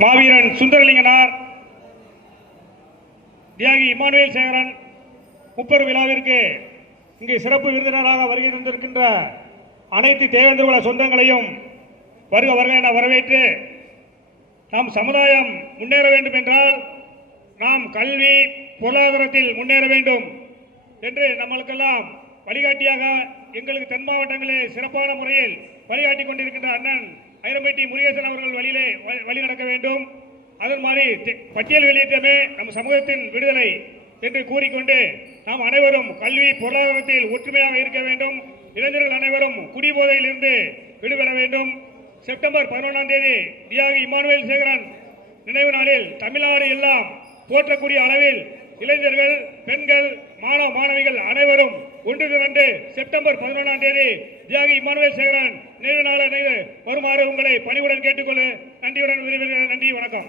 மாவீரன் சுந்தரலிங்கனார் தியாகி இமானுவேல் சேகரன் முப்பெரும் விழாவிற்கு இங்கு சிறப்பு விருந்தினராக வருகை தந்திருக்கின்ற அனைத்து தேவேந்திர குல சொந்தங்களையும் வருக வருக என வரவேற்று நம் சமுதாயம் முன்னேற வேண்டும் என்றால் நாம் கல்வி பொருளாதாரத்தில் முன்னேற வேண்டும் என்று நம்மளுக்கெல்லாம் வழிகாட்டியாக எங்களுக்கு தென் மாவட்டங்களில் சிறப்பான முறையில் வழிகாட்டி கொண்டிருக்கின்ற அண்ணன் ஐரம்பேட்டி முருகேசன் அவர்கள் வழியிலே வழி நடக்க வேண்டும். அதன் மாதிரி பட்டியல் வெளியிட்டமே நம் சமூகத்தின் விடுதலை என்று கூறிக்கொண்டு நாம் அனைவரும் கல்வி பொருளாதாரத்தில் ஒற்றுமையாக இருக்க வேண்டும். இளைஞர்கள் அனைவரும் குடிபோதையில் இருந்து விடுபட வேண்டும். செப்டம்பர் பதினொன்றாம் தேதி தியாகி இமானுவேல் சேகரன் நினைவு நாளில் தமிழ்நாடு எல்லாம் போற்றக்கூடிய அளவில் இளைஞர்கள் பெண்கள் மாணவ மாணவிகள் அனைவரும் ஒன்று திரண்டு செப்டம்பர் பதினொன்றாம் தேதி தியாகி இமானுவேல் சேகரன் நினைவு நாள நினைவு வருமாறு உங்களை பணிவுடன் கேட்டுக்கொள்ள. நன்றியுடன் விரும்புகிறேன் நன்றி வணக்கம்.